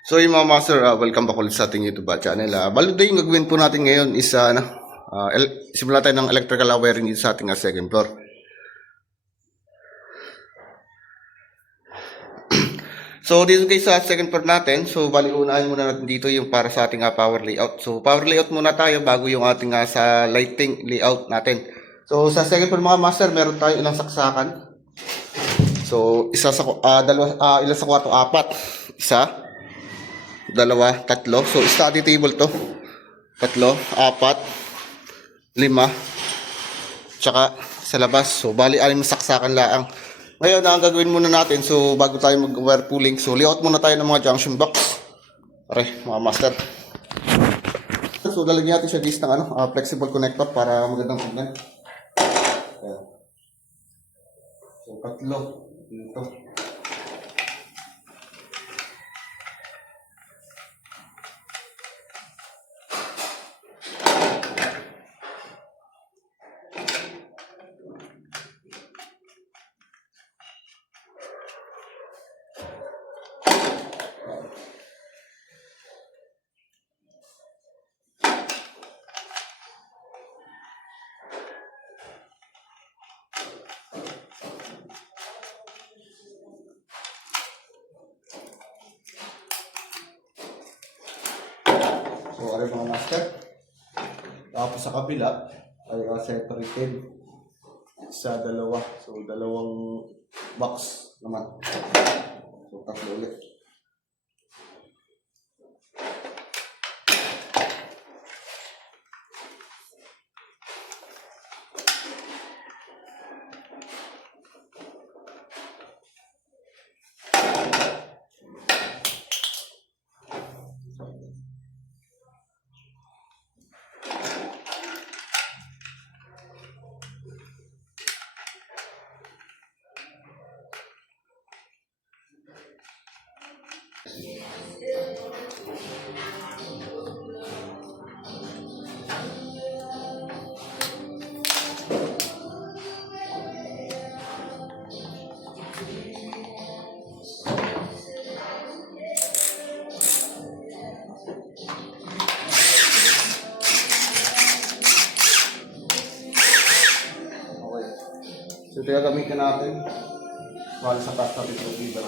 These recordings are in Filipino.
So yung mga master, welcome back ulit sa ating YouTube channel. Baliday yung gagawin po natin ngayon is simula tayo ng electrical wiring dito sa ating second floor. So dito guys sa second floor natin, so bali unahin muna natin dito yung para sa ating power layout. So power layout muna tayo bago yung ating sa lighting layout natin. So sa second floor mga master, meron tayo ilang saksakan. So isa sa ilan sa kwarto, apat. Isa, dalawa, tatlo. So study table to. Tatlo, apat, lima, tsaka sa labas. So bali 6 na saksakan laang. Ngayon ang gagawin muna natin, so bago tayo mag-wire pulling, so layout muna tayo ng mga junction box. Pare, mga master. So lalagyan natin siya guys ng flexible connector para magandang tignan. So tatlo dito. So, ay mga master. Tapos sa kabila ay separated sa dalawa. So, dalawang box naman. So, tatlo ulit. So, ito yung gamitin natin. Bali sa taas natin ito dito.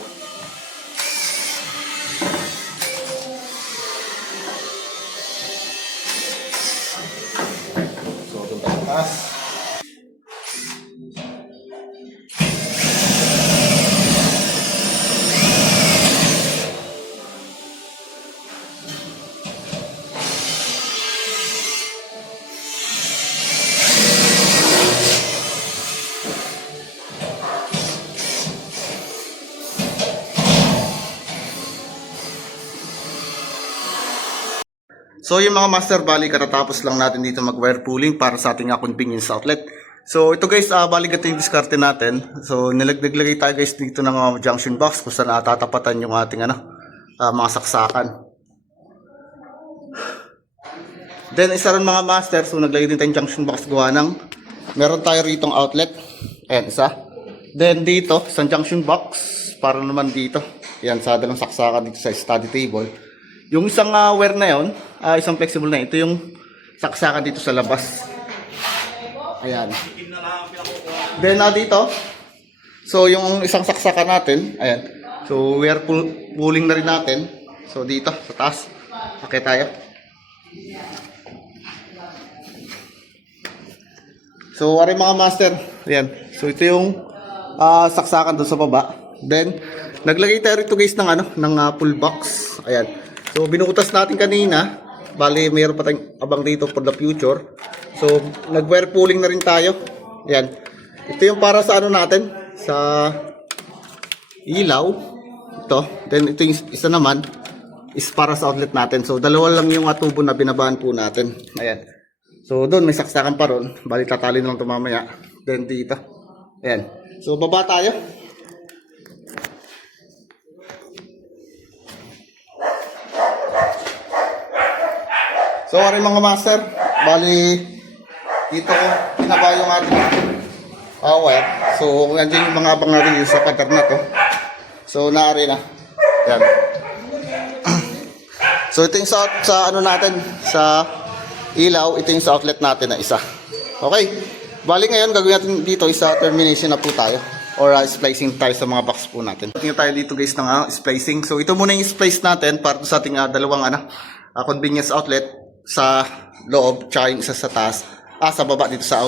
So, ito sa taas. So yung mga master, bali katatapos lang natin dito mag-wire pulling para sa ating convenience outlet. So ito guys, bali ito yung diskarte natin. So nilaglagay tayo guys dito ng junction box kung saan tatapatan yung ating mga saksakan. Then isa rin mga master, so naglagay din tayong junction box gawa ng meron tayo ritong outlet. Ayan, isa. Then dito, isang junction box para naman dito. Ayan, sa dalawang saksakan dito sa study table. Yung isang wire na yun, isang flexible na, ito yung saksakan dito sa labas. Ayan. Then dito, so yung isang saksakan natin, ayan. So wire pulling na rin natin. So dito, sa taas, akit tayo. So wari mga master, ayan. So ito yung saksakan doon sa baba. Then, naglagay tayo rito guys ng pull box. Ayan. So binutas natin kanina, bali mayroon pa tayong abang dito for the future. So nag-wire pulling na rin tayo. Ayan. Ito yung para sa natin, sa ilaw. Ito. Then ito yung isa naman is para sa outlet natin. So dalawa lang yung tubo na binabaan po natin. Ayan. So doon may saksakan pa ron. Bali tatali na lang ito mamaya. Then dito. Ayan. So baba tayo. So, mga master, bali dito ko pinaba yung ating wire. So, nandiyan yung mga abang natin yung sa cutter na to. So, naari na. Yan. So ito yung sa ano natin, sa ilaw, ito yung sa outlet natin na isa. Okay. Bali ngayon gagawin natin dito isa termination na po tayo or splicing tayo sa mga box po natin. Tingnan tayo dito guys ng splicing. So ito muna yung splice natin para sa ating dalawang convenience outlet sa loob tsaka yung isa sa taas. Sa baba dito sa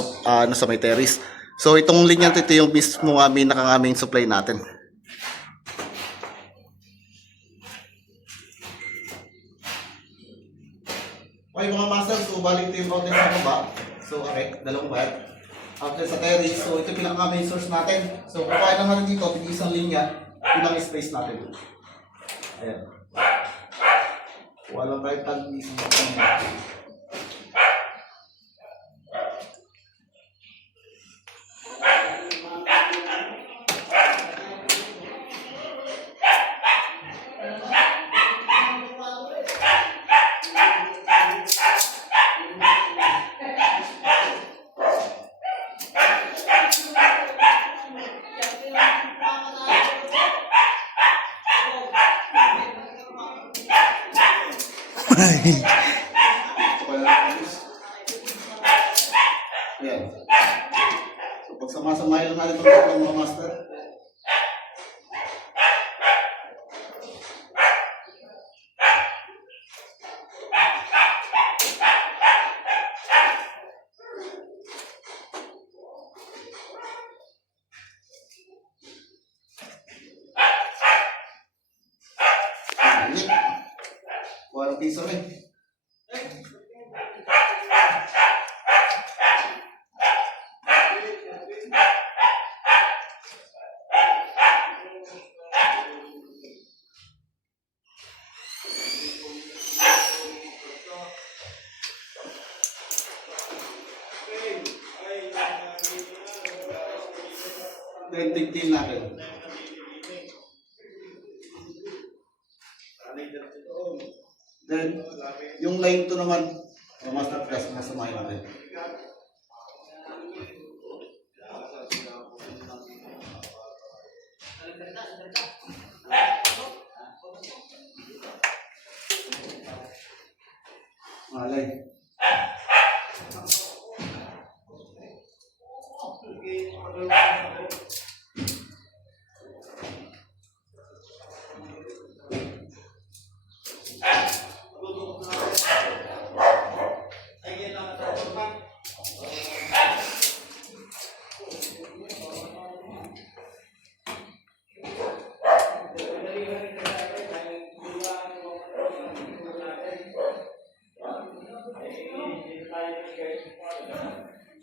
sa may terrace. So itong linya ito yung mismo main supply natin. Okay mga master, so balik ito yung outlet sa baba. So okay, dalawang wire. Outlet sa terrace, so ito yung pinaka-main source natin. So kukuha lang natin dito, isang linya, ilang space natin. Ayan. Kuha lang tayo tag-isang linya. Ayan. So pag samasamahin lang natin itong mga master. Walang piso rin. Then tigtin natin. Then, yung line to naman, master class, masamahin natin. Malay.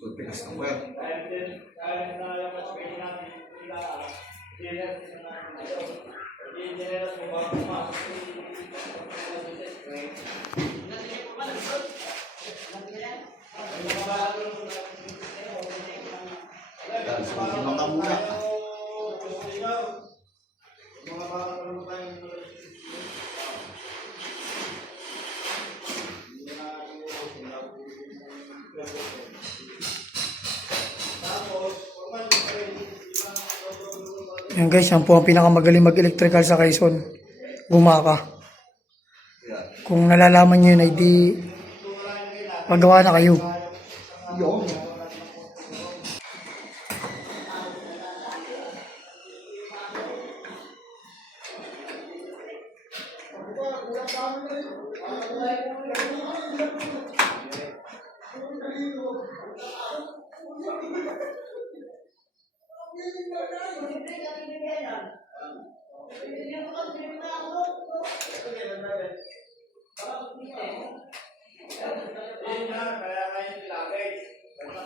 So, pinas ng wire. Yan, so limang ka muna. Yan guys, yan po ang pinakamagaling mag-electrical sa Quezon. Gumaka. Kung nalalaman nyo yun ay di paggawa na kayo. Yun.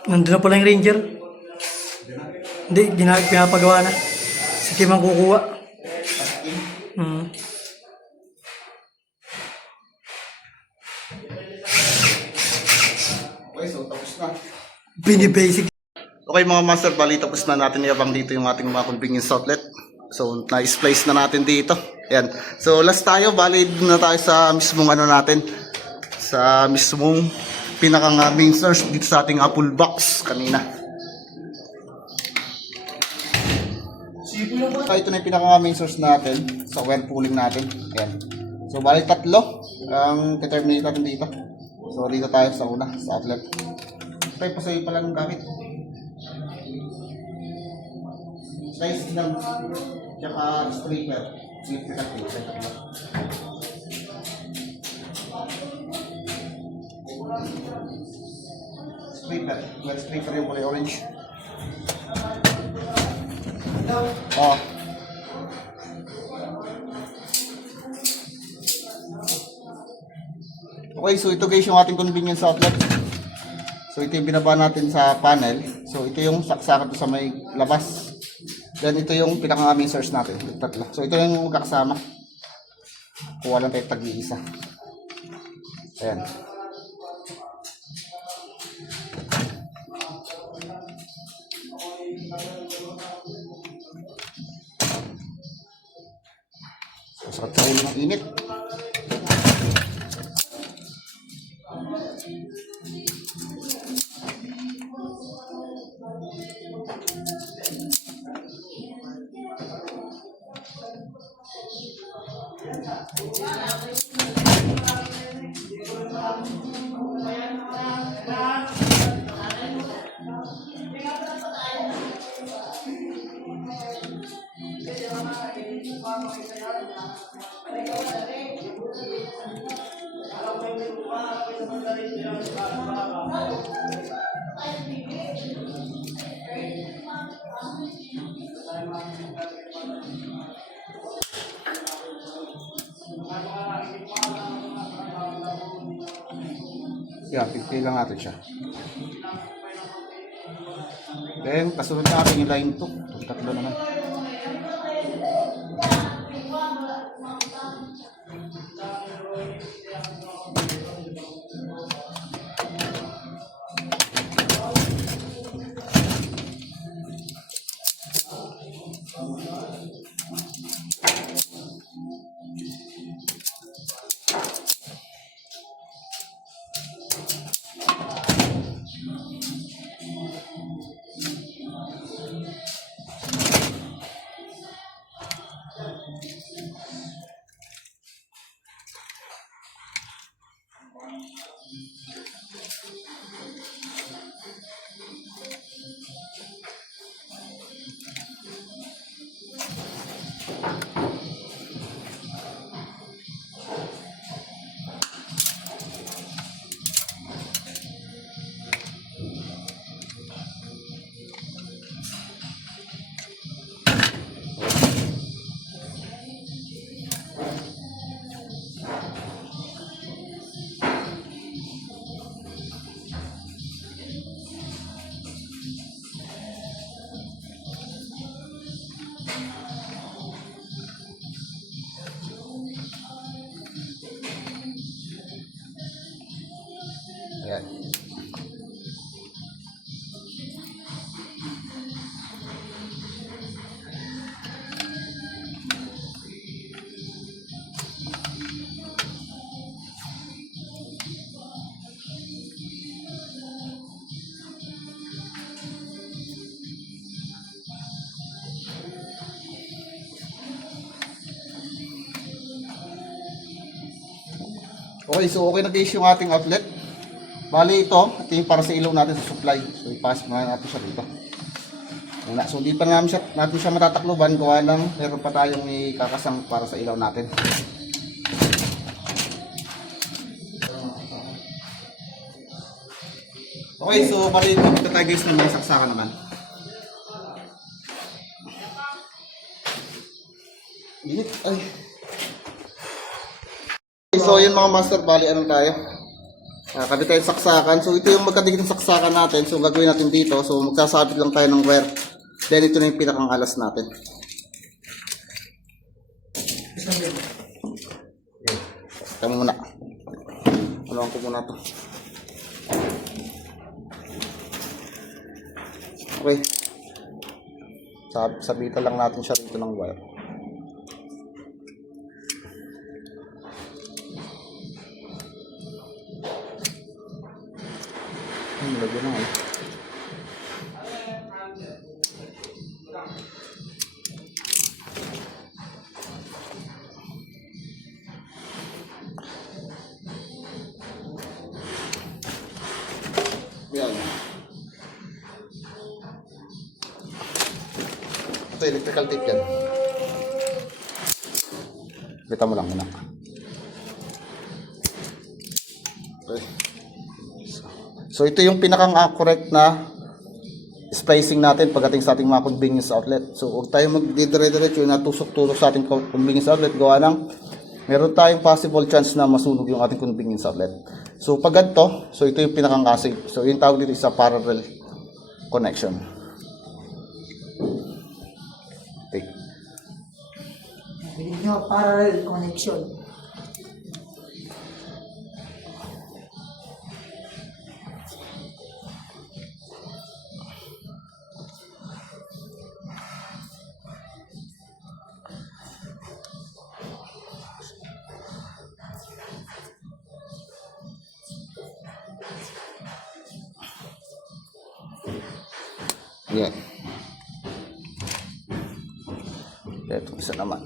Nandun na pala yung Ranger. Hindi, pinapagawa na. Si Kim ang kukuha. Okay, so tapos na. Binibasic. Okay mga master, bali tapos na natin iabang dito yung ating mga convenience outlet. So na-splice na natin dito. Ayan. So last tayo, bali na tayo sa mismong natin. Sa mismong pinakang main source dito sa ating Apple box kanina. Ito na yung pinaka main source natin sa wire pooling natin. Ayan. So, balik tatlo ang determinate natin dito. So, dito tayo sa una, sa outlet. Okay, pasayo pala ng gamit. Slice lang, tsaka scraper. Electrical tape, sa tatlo. Scraper, well, scraper yung kulay orange. Oh. Okay, so ito guys yung ating convenience outlet. So ito yung binaba natin sa panel. So ito yung saksakan sa may labas. Then ito yung pinaka-aming source natin. Tatlo. So ito yung magkakasama. Kuha lang tayo tag-iisa. Ayan. So sakit tayo ng init. Yan, pipili lang natin siya. Then, kasunod natin yung line 2. Tatlo naman. Ayan. Okay, so okay na guys yung ating outlet. Bali ito yung para sa ilaw natin sa supply. So ipasok na natin siya dito. So hindi pa natin siya matatakloban gawa ng meron pa tayong ikakasang para sa ilaw natin. Okay, so bali ito tayo guys na may saksakan naman. Init, ay. So yun mga master, bali ano tayo? Kabit tayo saksakan. So ito yung magkadikit ng saksakan natin. So gagawin natin dito. So magsasabit lang tayo ng wire. Then ito na yung pinakang alas natin. Ito muna. Alam ko muna to. Okay. Sabitan lang natin siya dito ng wire. Lagyan na eh. Yan. Ito, electrical tape yan. Bita mo lang muna. Okay. So ito yung pinakang correct na spacing natin pagdating sa ating mga convenience outlet. So huwag tayo magdidire-diretso na tusok-tusok sa ating convenience outlet. Gawa ng meron tayong possible chance na masunog yung ating convenience outlet. So pag ganito, so ito yung pinakang safe. So yung tawag dito sa parallel connection. Okay. Bilhin nyo, parallel connection. Yan. Ito isa naman.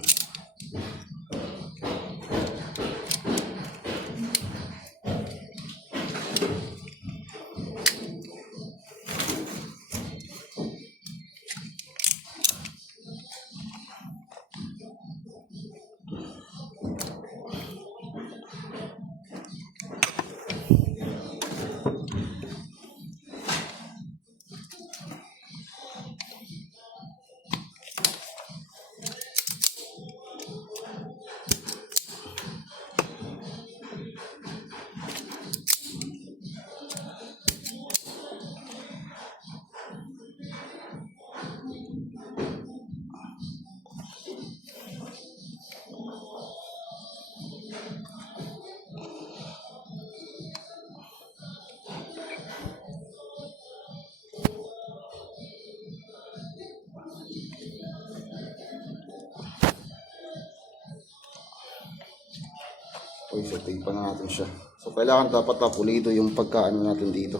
Okay, so tape na natin siya. So kailangan dapat pulido yung pagkaano natin dito.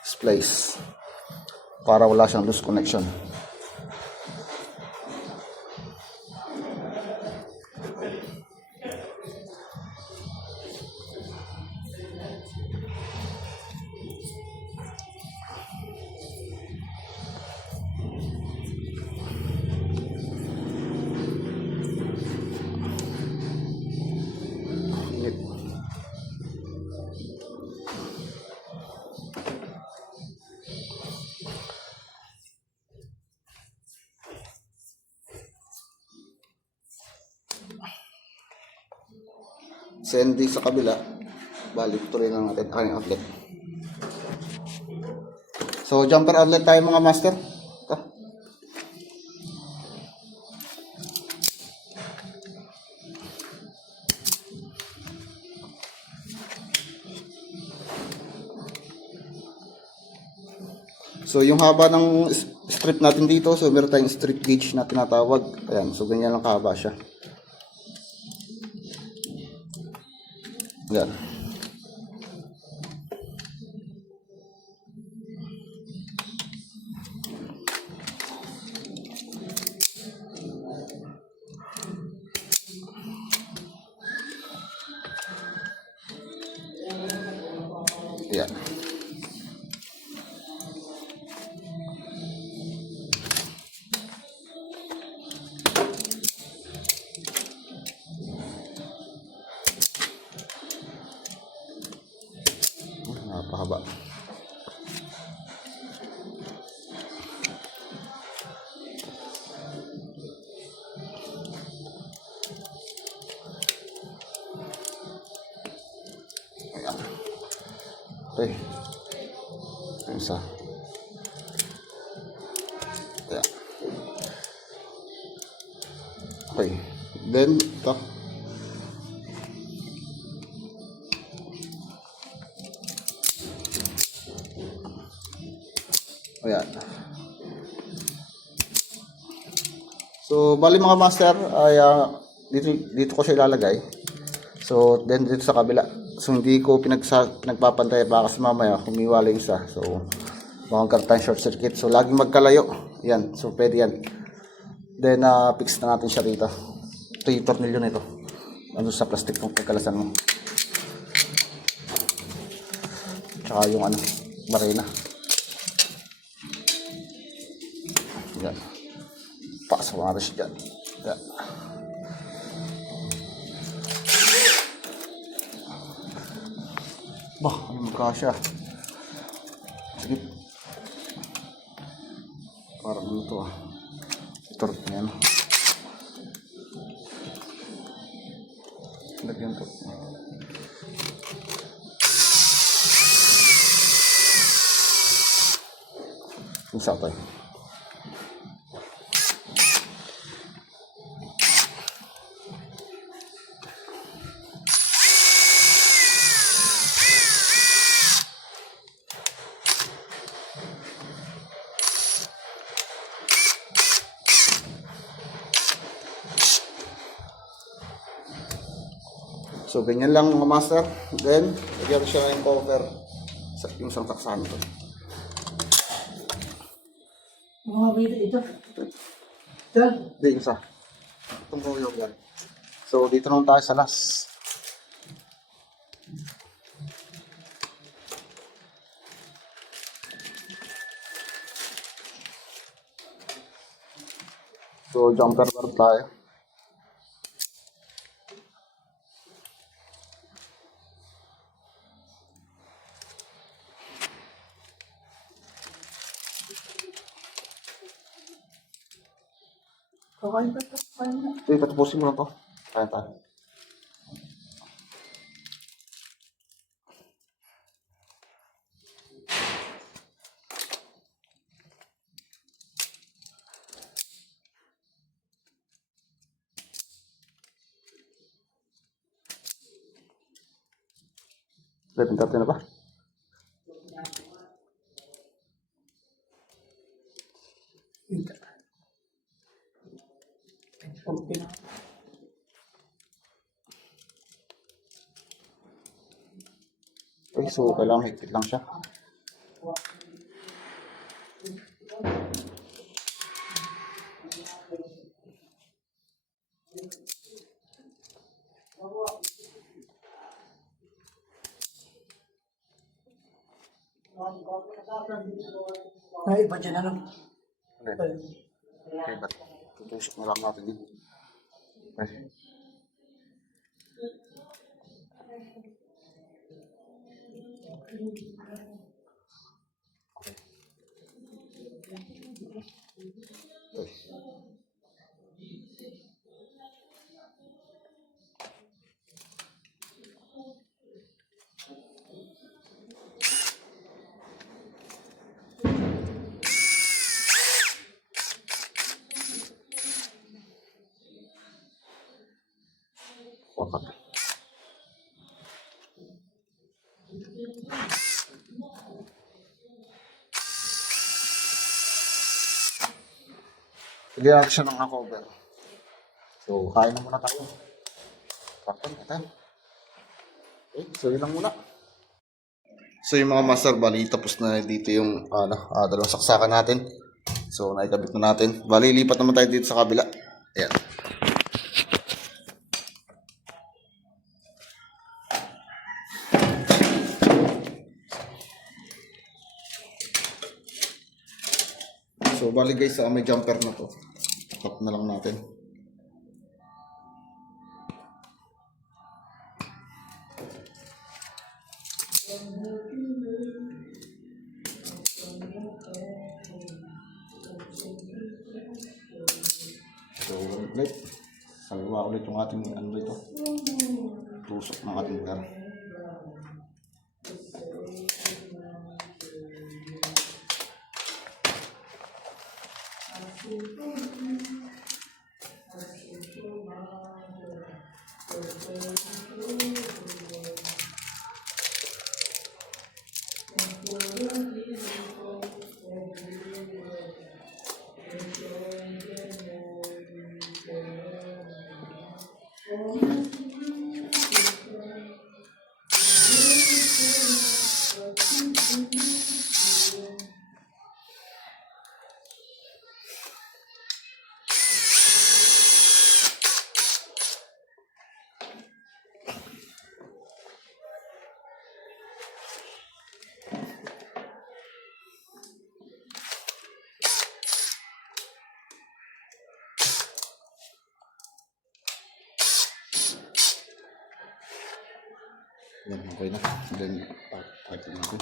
Splice. Para wala siyang loose connection. Send sa kabila, balik tuloy na natin ang outlet. So jumper outlet tayo mga master. Ito. So yung haba ng strip natin dito, so meron tayong strip gauge na tinatawag. Ayan, so ganyan lang kahaba siya. Yan. Yan. Napahaba. Ayan. Okay. Ito yung isa. Ayan. Okay. Then, ito. Ayan. So, bali mga master, ay dito ko siya ilalagay. So, then dito sa kabila. So, hindi ko pinagpapantay baka kasi mamaya humiwala yung isa. So, baka magkaroon short circuit. So, laging magkalayo. Yan. So, pwede yan. Then, fix na natin siya dito. Ito yung tornilyo na ito. Ano sa plastic kung pagkalasan mo. Tsaka yung Marina. Yan. Pasok natin siya dyan. Yan. Bah, ano magkasya? Sige. Parang ano to ah. Turot niya no. Lagyan to. Isa tayo. So, ganyan lang mga master. Then, lagyan ko siya ng cover sa yung isang taksahan ito. Mga kita ito. Diyan. Hindi, isa. Itong buyo yan. So, dito naman tayo sa last. So, jumper bar tayo. Kakain pa ito. Kakain na. Ito, patapusin mo na to. Kaya tayo. Pintar na ba? Okay, so kailangan higpit lang siya. Ay, iba dyan na lang. Okay. Okay, ba't tutusok na lang natin din. Okay. Wakat. Lagyan natin siya ng cover. So, kain na muna tayo. Kapag natin. Okay, so yun lang muna. So yung mga master, bali tapos na dito yung dalawang saksakan natin. So naikabit na natin. Bali lipat naman tayo dito sa kabila. Ayan. So bali guys, may jumper na to. Tap na lang natin. So ulit. Saliwa ulit yung ating ano dito. Tusok ng ating car. Yan, okay na. Then, pakita natin.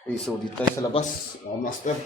Okay, so dito tayo sa labas, mga master.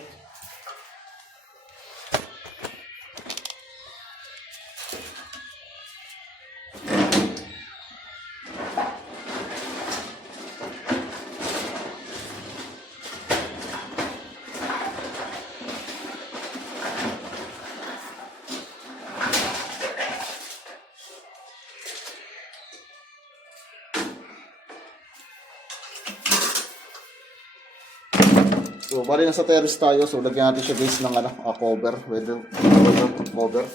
So, bali nasa terrace tayo. So, lagyan natin siya guys ng cover. Weather cover.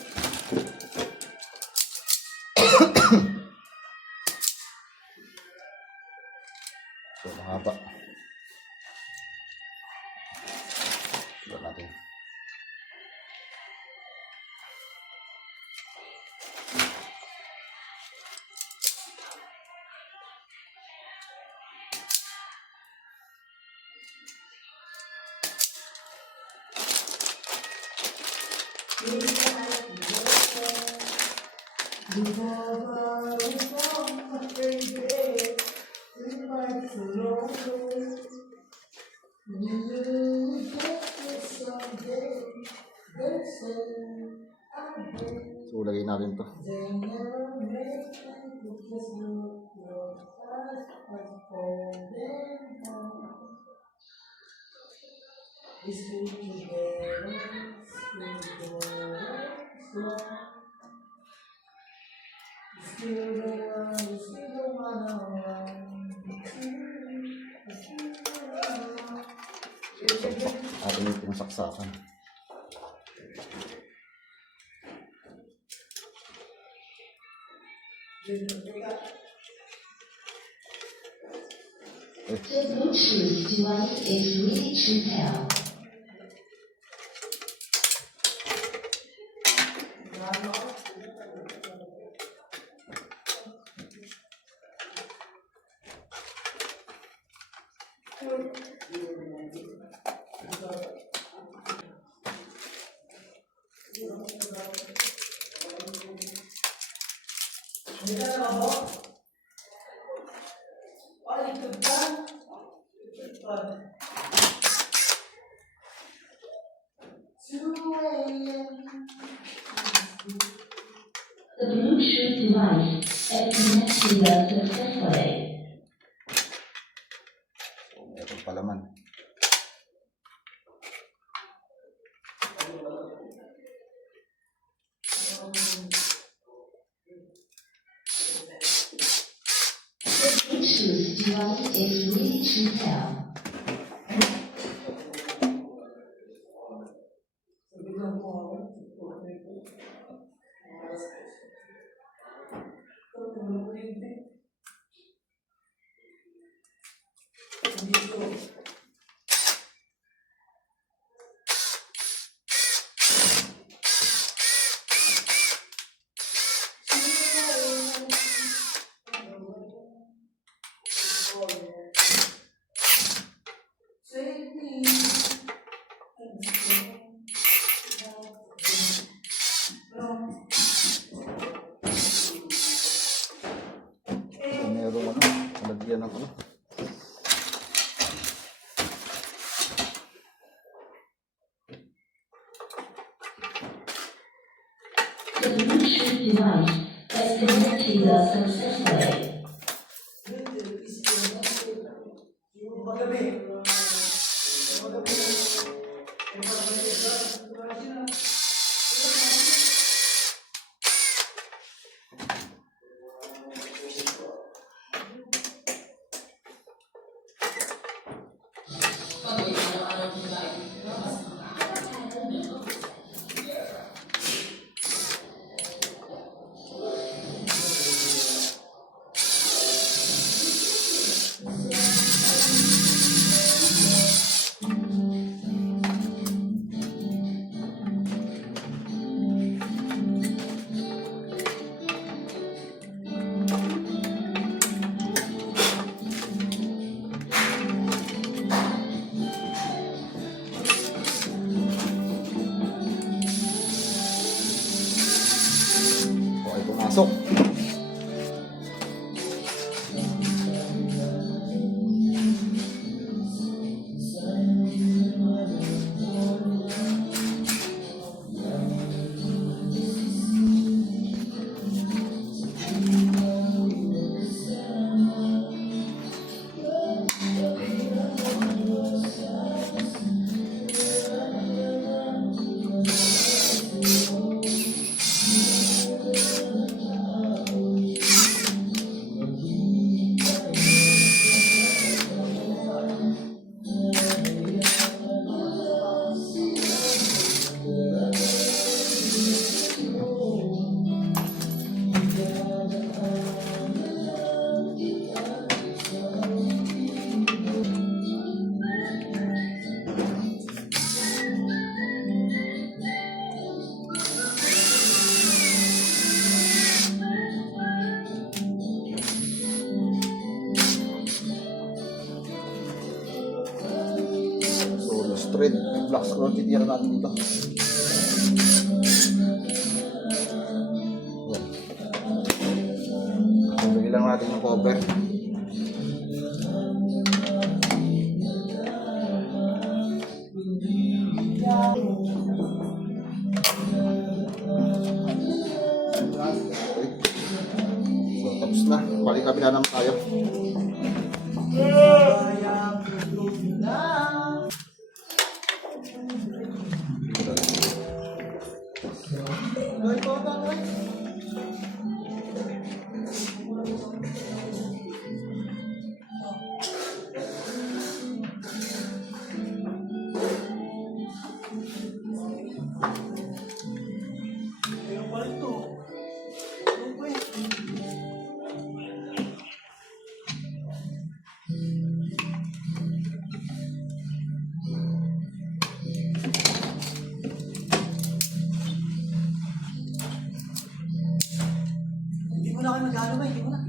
So, mahaba. Lagyan natin. So, lagay natin to. Atin yung saksakan. The Bluetooth device is ready to pair. The Bluetooth device is connected successfully. So, meron palaman. The Bluetooth device is ready to pair. So, meron lagyan ng The Bluetooth device is connected successfully. Pasok. Thread, black scroll, titira natin dito. Yan. Lagyan lang natin yung cover. So, tapos na. Balik kabila naman tayo. Hindi mo na kayo mag-ano ba? Hindi mo na.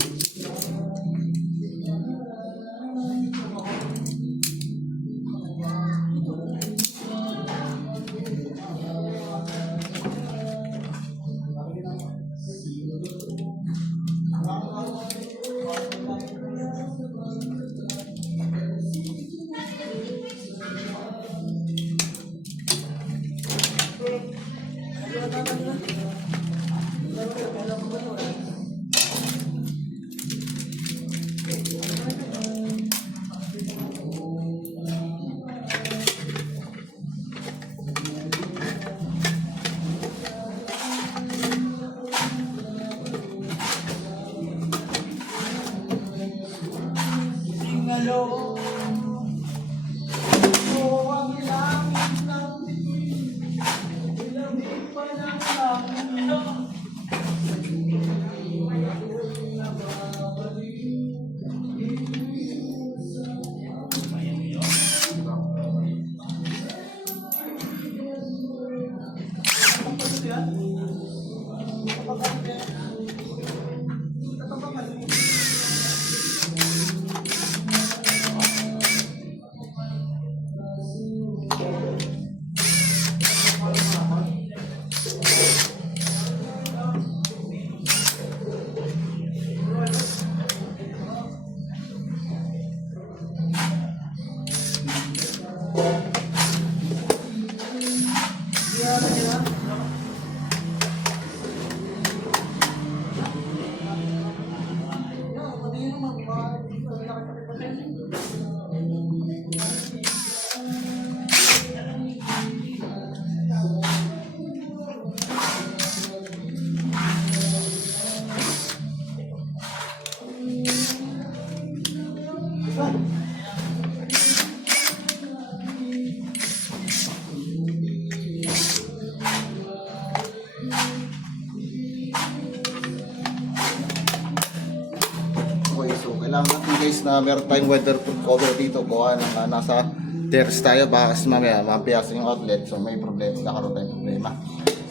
Okay, so kailangan natin guys na meron tayong weatherproof cover dito. Kuha ng nasa terrace tayo, baka mamaya mabiyasan yung outlet, so may problema, nakaroon tayong problema.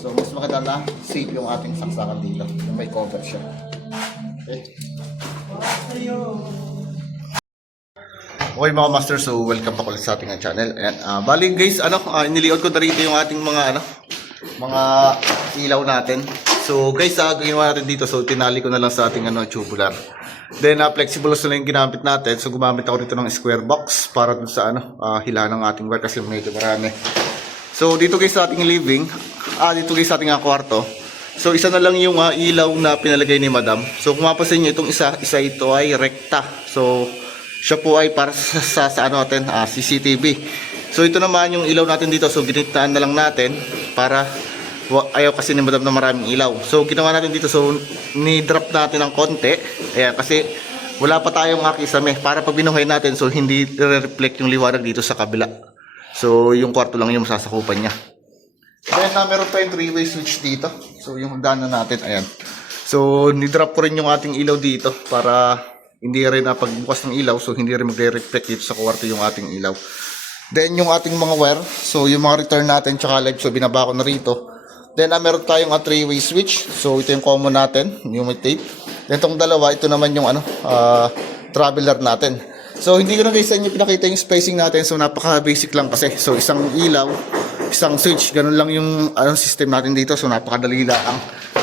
So mas maganda na safe yung ating saksakan dito, yung may cover siya. Okay. Okay mga master, so welcome pa ulit sa ating channel. Ayan, bali guys, iniliot ko na rito yung ating mga mga ilaw natin. So guys, ginawa natin dito. So tinali ko na lang sa ating tubular. Then flexible na lang yung ginamit natin. So gumamit ako dito ng square box para dun sa hila ng ating wire kasi medyo marami. So dito guys sa ating living, dito guys sa ating kwarto. So isa na lang yung ilaw na pinalagay ni Madam. So kung mapasin niyo itong isa ito ay rekta. So siya po ay para sa natin, CCTV. So ito naman yung ilaw natin dito. So ginitaan na lang natin para ayaw kasi ni Madam na maraming ilaw. So ginawa natin dito, so ni-drop natin ng konti. Ayan, kasi wala pa tayong kisame para pag binuhay natin, so hindi re-reflect yung liwanag dito sa kabila. So yung kwarto lang yung masasakupan niya. Then meron tayong 3-way switch dito. So yung hagdanan natin, ayan. So ni-drop ko rin yung ating ilaw dito para hindi rin pagbukas ng ilaw, so hindi rin magre-reflect dito sa kwarto yung ating ilaw. Then yung ating mga wire, so yung mga return natin tsaka live, so binaba ko na rito. Then meron tayong 3-way switch. So ito yung common natin, yung may tape. Then itong dalawa, ito naman yung traveler natin. So hindi ko na guys sa inyo pinakita yung spacing natin. So napaka basic lang kasi. So isang ilaw, isang switch, ganun lang yung system natin dito. So napakadali lang.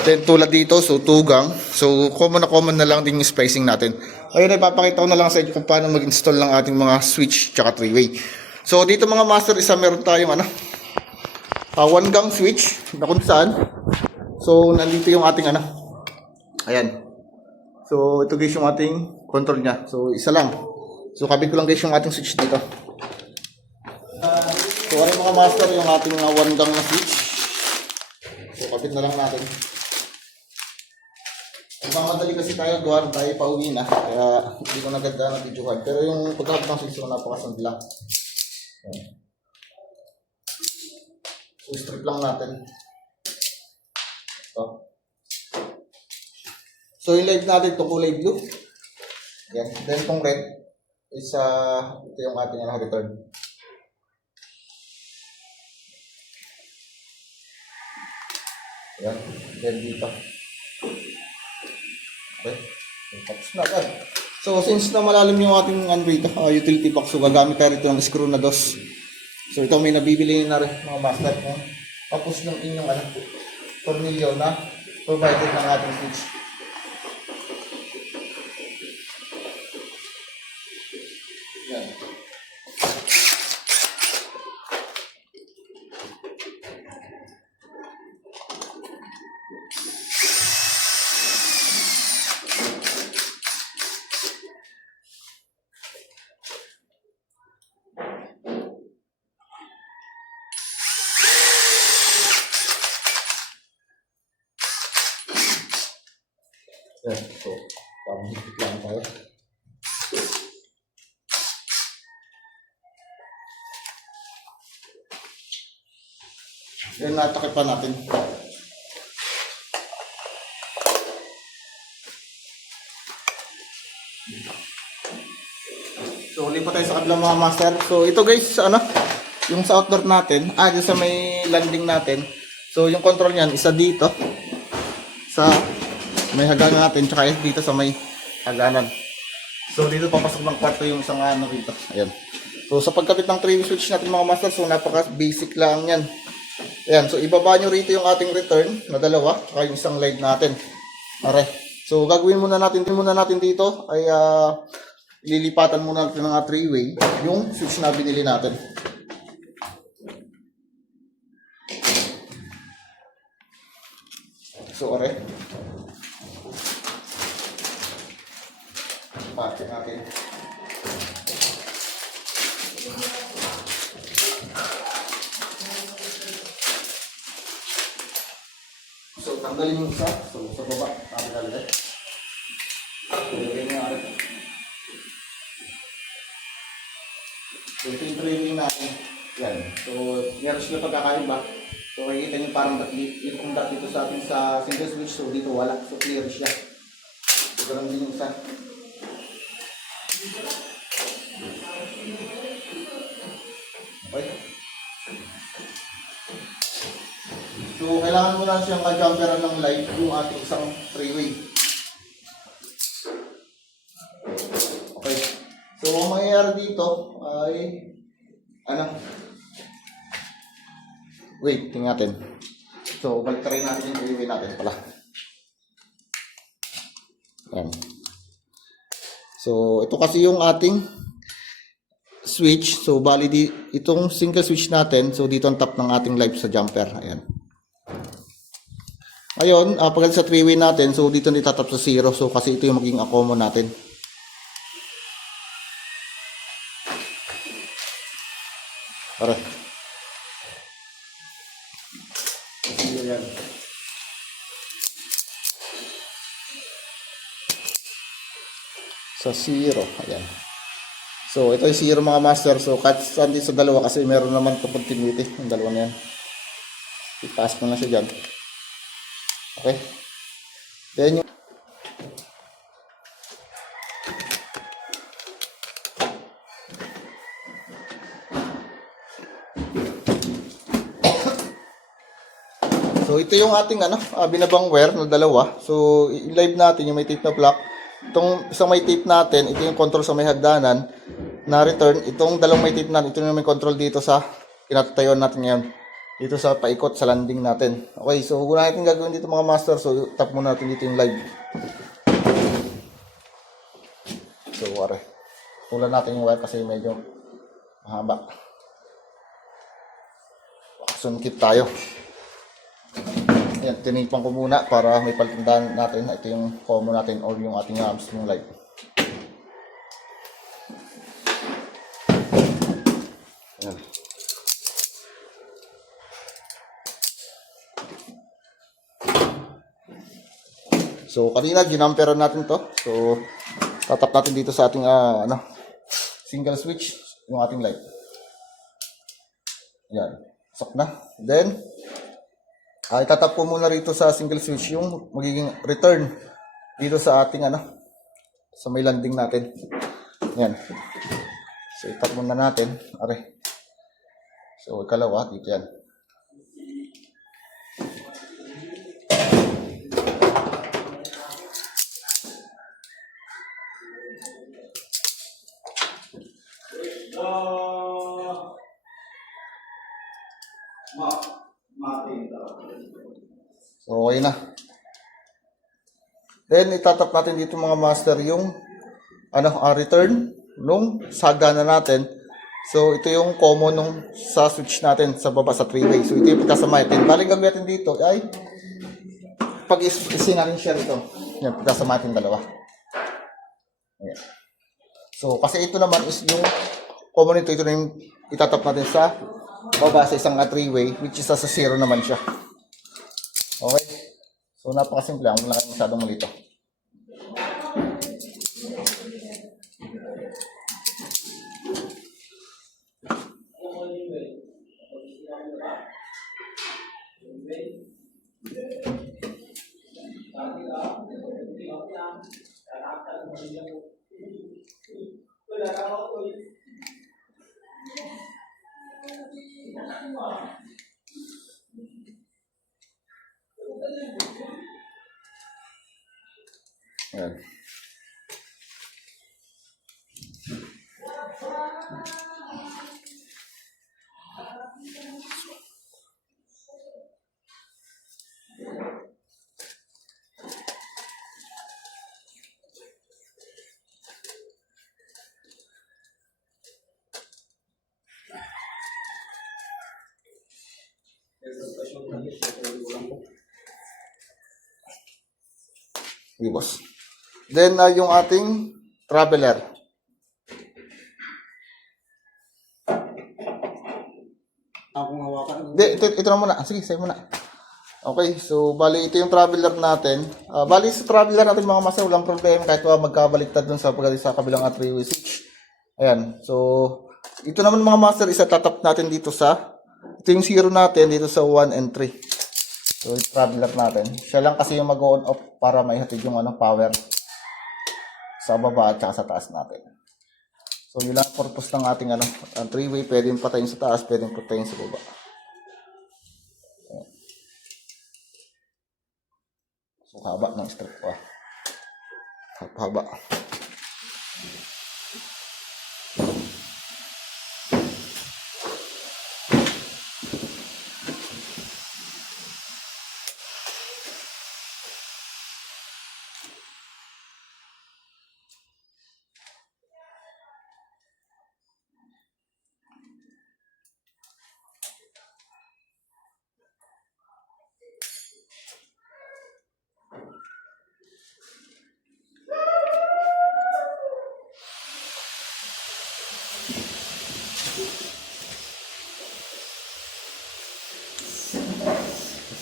Then tulad dito, so tugang. So common na lang din yung spacing natin. Ayun, ipapakita ko na lang sa inyo kung paano mag-install ng ating mga switch tsaka 3-way. So dito mga master, isa meron tayong one gang switch na kung saan. So nandito yung ating ayan. So ito guys yung ating control niya. So isa lang. So kabit ko lang guys yung ating switch dito. So ano mga master, yung ating one gang na switch. So kabit na lang natin. Magmamadali kasi tayo, gawa tayo pauwi na. Kaya hindi ko naganda na videohan. Pero yung pagkakabit ng switch, napakasand lang. Ayan. So, strip lang natin. Ito. So, yung light natin, itong kulay blue. Yan. Then, itong red is, ito yung ating return. Yan. Then, dito. Okay. Tapos na agad. So, since na malalim yung ating utility box, so gagamit tayo rito ng screw na dos. So ito may nabibili na rin mga master ko. Tapos yung inyong tornilyo na provided ng ating switch. Yan. Yan. So, parang higit lang tayo. Yan, natakip pa natin. So, ulit pa tayo sa kabilang mga master. So, ito guys, yung sa outdoor natin, dito sa may landing natin. So, yung control niyan, isa dito. Sa may haganan natin, tsaka dito sa may haganan. So, dito papasok ng kwarto yung isang rito. Ayan. So, sa pagkabit ng 3-way switch natin mga master, so napaka-basic lang yan. Ayan. So, ibaba nyo rito yung ating return na dalawa, tsaka yung isang light natin. Are. So, gagawin muna natin dito ay lilipatan muna natin ng 3-way yung switch na binili natin. So, are. Patik natin. So, tanggalin yung isa. So, sa baba, natin. So, lagyan nyo natin. So, ito yung trailing natin. Yan. So, meron sila pagkakaiba. So, makikita nyo parang yung dot dito sa atin sa single switch. So, dito wala. So, clear siya. So, ganun din yung isa. Okay. So, kailangan mo lang siyang ka-jumperan ng light yung ating isang 3-way. Okay. So, ang mangyayari dito ay wait, tingnan natin. So, balik rin natin yung 3-way natin pala. So, ito kasi yung ating switch. So, bali itong single switch natin. So, dito ang top ng ating live sa jumper. Ayan. Ngayon, pag sa 3-way natin, so dito itatap sa 0. So, kasi ito yung magiging acomo natin. Pare. Ayan. Sa 0. Ayan. So, ito yung 0 mga master. So, kahit saan din sa dalawa kasi meron naman ito continuity. Yung dalawa na yan. I-pass mo na siya dyan. Okay. Then, yung so, ito yung ating binabang wire na dalawa. So, i-live natin yung may tape na block. Itong isang may tape natin, ito yung control sa may hagdanan na return. Itong dalawang may tape natin, ito yung may control dito sa pinatutayuan natin ngayon. Dito sa paikot sa landing natin. Okay, so kung natin gagawin dito mga master, so tap muna natin dito yung live. So, wari. Tulan natin yung wire kasi medyo mahaba. Sunkit tayo. Ayan, tinipan ko muna para may palitandaan natin. Ito yung combo natin or yung ating arms ng live. Ayan. So, kanina ginamperan natin to. So, tatap natin dito sa ating single switch yung ating light. Yan. Sok na. Then, itatap ko muna rito sa single switch yung magiging return dito sa ating sa may landing natin. Yan. So, itap muna natin. Are. So, ikalawa, dito yan. So, okay na. Then, itatap natin dito mga master yung return nung sagana natin. So, ito yung common nung sa switch natin sa baba sa 3-way. So, ito yung pagkasama natin. Baling gagawin natin dito ay pag-isin natin siya rito. Yan, pagkasama natin dalawa. Ayan. So, kasi ito naman is yung common nito. Ito na yung itatap natin sa baba sa isang 3-way, which is sa 0 naman siya. Okay? So, napakasimple. Ang lang masyadong malito. Ayan. Okay, boss. Then, yung ating traveler. Akong hawakan. Ito na muna. Sige, sa'yo muna. Okay, so bali ito yung traveler natin. Bali sa traveler natin mga master, walang problema kahit magkabaliktad dun sa pagdating sa kabilang 3-way switch. Ayan, so ito naman mga master, isa tatap natin dito ito yung 0 natin dito sa 1 and 3. So yung traveler natin, siya lang kasi yung mag-on off para maihatid yung power sa baba at saka sa taas natin. So yun lang purpose ng ating ang 3-way, pwedeng patayin sa taas, pwedeng patayin sa baba. So haba ng strip pa. Haba.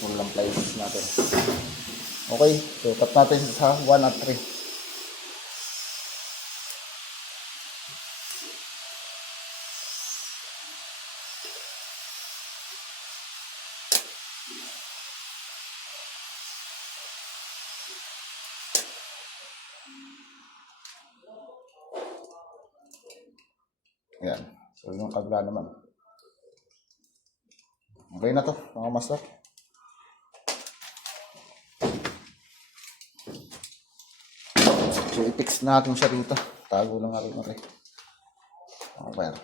mo lang plies natin. Okay, so tap natin sa 1 at 3. Ayan. So, yung kabila naman. Okay na to, mga master. So, i-fix natin siya dito. Tago lang nga rin natin. Okay. Ayan.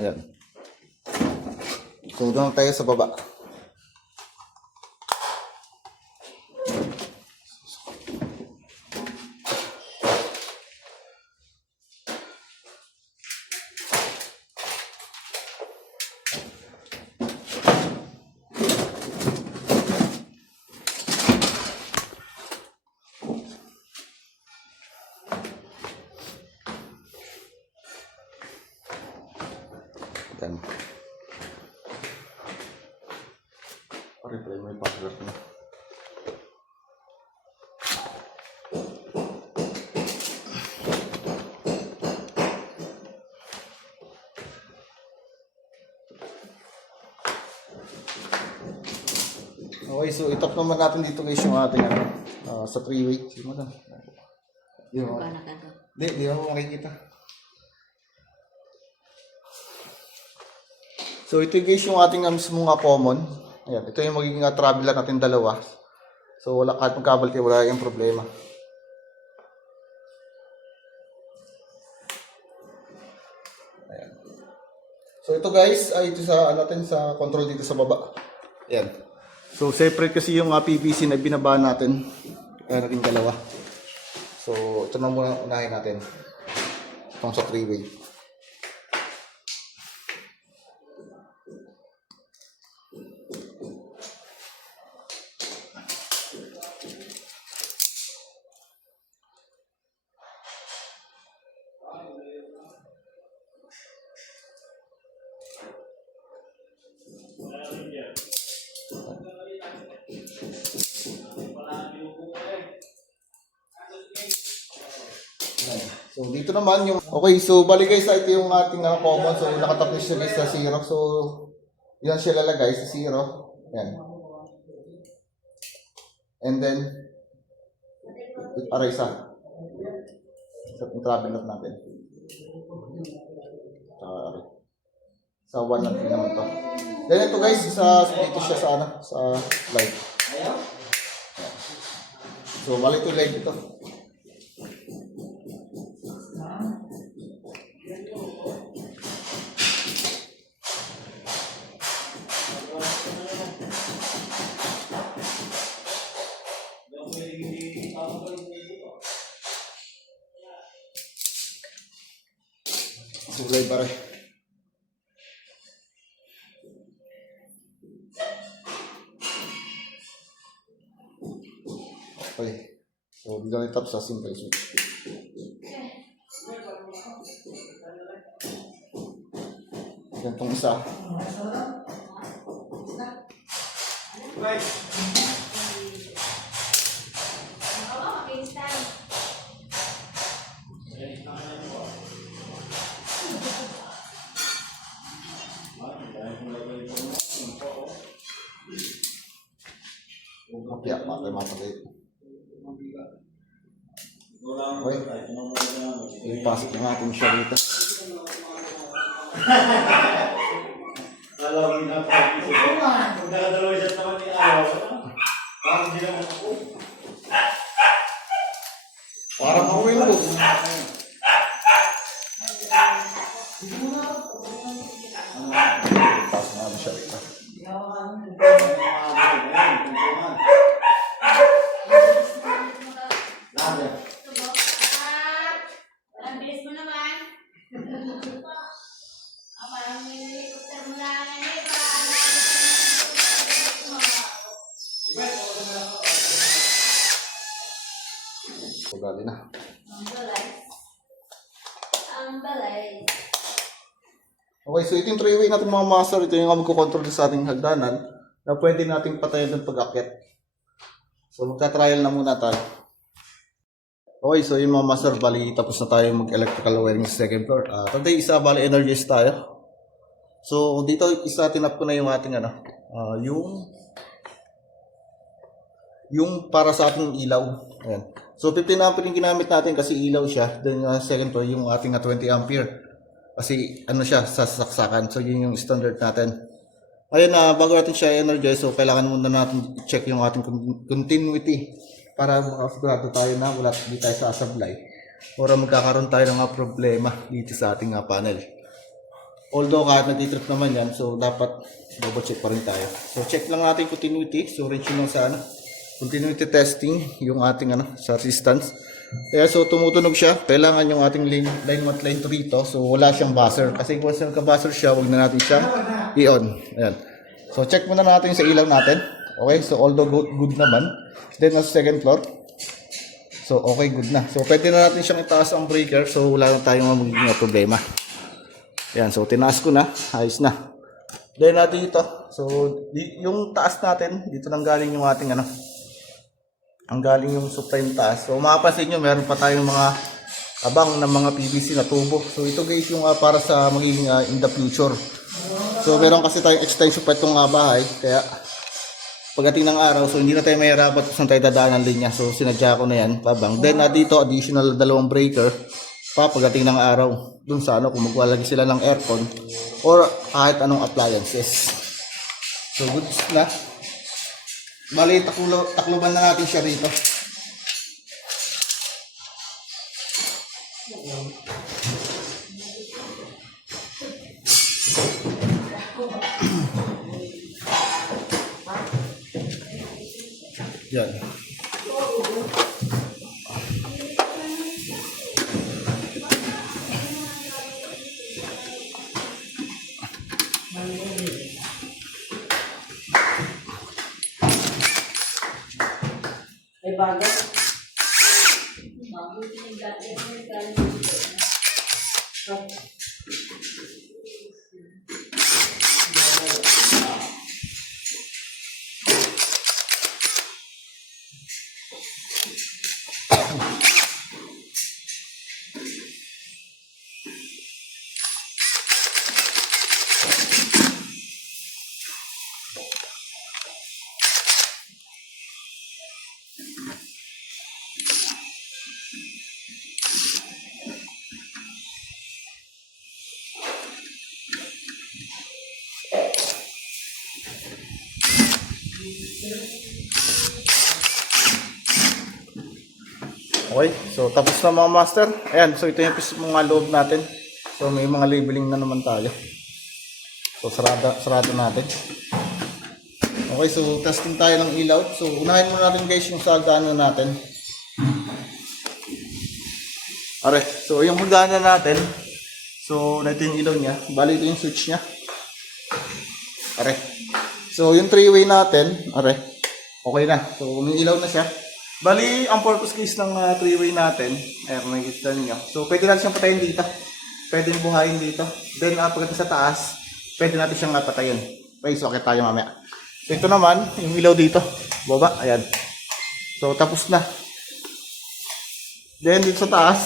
Ayan. So, doon tayo sa baba. Ayan. Pare-play mo yung password na. Okay, so itap naman natin dito guys yung ating sa 3-way. Sige mo lang. Di mo. Di mo makikita. So ito guys yung ating mismong common. Ayan, ito yung magiging traveler natin dalawa. So wala kahit magkabal kayo, wala yung problema. Ayan. So ito guys ay ito sa natin sa control dito sa baba. Ayan. So separate kasi yung PVC na binaba natin. Kaya natin dalawa. So ito na muna unahin natin. Itong sa 3-way. So dito naman yung okay, so bali guys, ito yung ating common. So nakatapos siya guys sa 0. So yan siya lalagay sa 0. Yan. And then para isa sa travel lock natin. Sa 1 natin naman to. Then ito guys, dito siya sa sa live. So bali ito live ito. Sulay pare. Okay. So dito na tap sa simple switch. Gantong isa. Kaya mapagay. Okay. Ipasok na natin siya dito. Dalawang na practice. Kung nakadalawa siya naman ni Araw, parang hindi naman ako. Parang ako Windows. Tapos na siya rito. Ang bilis mo naman. Parang may helicopter mo lang. Ugali na. Ang balay. Ang balay. Okay, so ito yung three-way natin mga master. Ito yung magkocontrol sa ating hagdanan na pwede nating patayin ng pag-akyat. So magka-trial na muna tayo. Okay, so yung mga master, bali tapos na tayo mag-electrical wiring sa second floor. Today, bali energies tayo. So dito, tinap ko na yung ating yung para sa ating ilaw. Ayan. So 15 ampere yung ginamit natin kasi ilaw siya. Then second floor, yung ating 20 ampere. Kasi ano siya, sasaksakan. So yun yung standard natin. Ayun na, bago natin siya energize, so kailangan muna natin i-check yung ating continuity para makasigurado tayo na wala di tayo sasablay or magkakaroon tayo ng mga problema dito sa ating panel. Although kahit nag-trip naman yan, so dapat double check pa rin tayo. So check lang natin continuity. So rin yun lang sa continuity testing yung ating sa resistance. Kaya so tumutunog siya, kailangan yung ating line 1 line 2 rito. So wala siyang buzzer kasi kung nagka-buzzer siya, wag na natin siya i-on. Ayan. So check muna natin sa ilaw natin. Okay, so although good naman. Then sa second floor. So okay, good na. So pwede na natin siyang itaas ang breaker. So wala na tayong magiging problema. Ayan, so tinaas ko na, ayos na. Then natin dito. So yung taas natin, dito nang galing yung ating ang galing yung supply ng taas. So mapapansin nyo, meron pa tayong mga abang ng mga PVC na tubo. So ito guys yung para sa magiging in the future. So meron kasi tayong extension pa itong bahay. Kaya pagdating ng araw, so hindi na tayo mahirapan kung saan tayo dadaan ng linya. So sinadya ko na yan, pabang. Then dito additional 2 breaker pa pagdating ng araw. Dun sa kung maglalagay sila ng aircon or kahit anong appliances. So good na. Bali, takluban na natin siya rito. Yan. May bago. Okay, so tapos na mga master. Ayan, so ito yung mga loob natin. So may mga labeling na naman tayo. So sarado natin. Okay, so testing tayo ng ilaw. So unahin muna natin guys yung sa hagdanan natin. Are, so yung hagdanan natin. So ito yung ilaw niya. Bali ito yung switch niya. Are. So yung three-way natin, are. Okay na. So umiilaw na siya. Bali, ang purpose case ng three-way natin, kung makikita niyo. So, pwede natin siyang patayin dito. Pwede nyo buhayin dito. Then, pagdating sa taas, pwede natin siyang patayin. Okay, so, okay tayo mamaya. So, ito naman, yung ilaw dito. Baba, ayan. So, tapos na. Then, dito sa taas.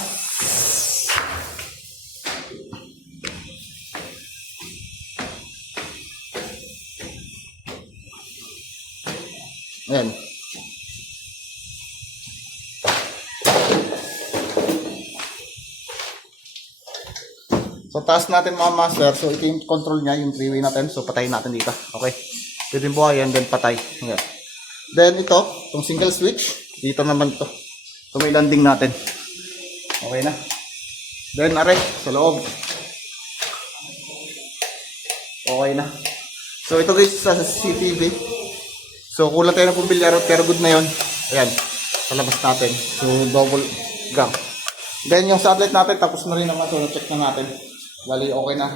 Ayan. Sa taas natin mga master. So, ito yung control niya, yung 3-way natin. So, patayin natin dito. Okay. Pwede yung buhayan, then patay. Ayan. Then, ito, itong single switch. Dito naman to. So, may landing natin. Okay na. Then, are, sa loob. Okay na. So, ito guys, sa CCTV. So, kulang tayo ng pumbilyaro, pero good na yun. Ayan. Palabas natin. So, double gang. Then, yung satellite natin, tapos na rin naman. So, na-check na natin. Bali, okay na.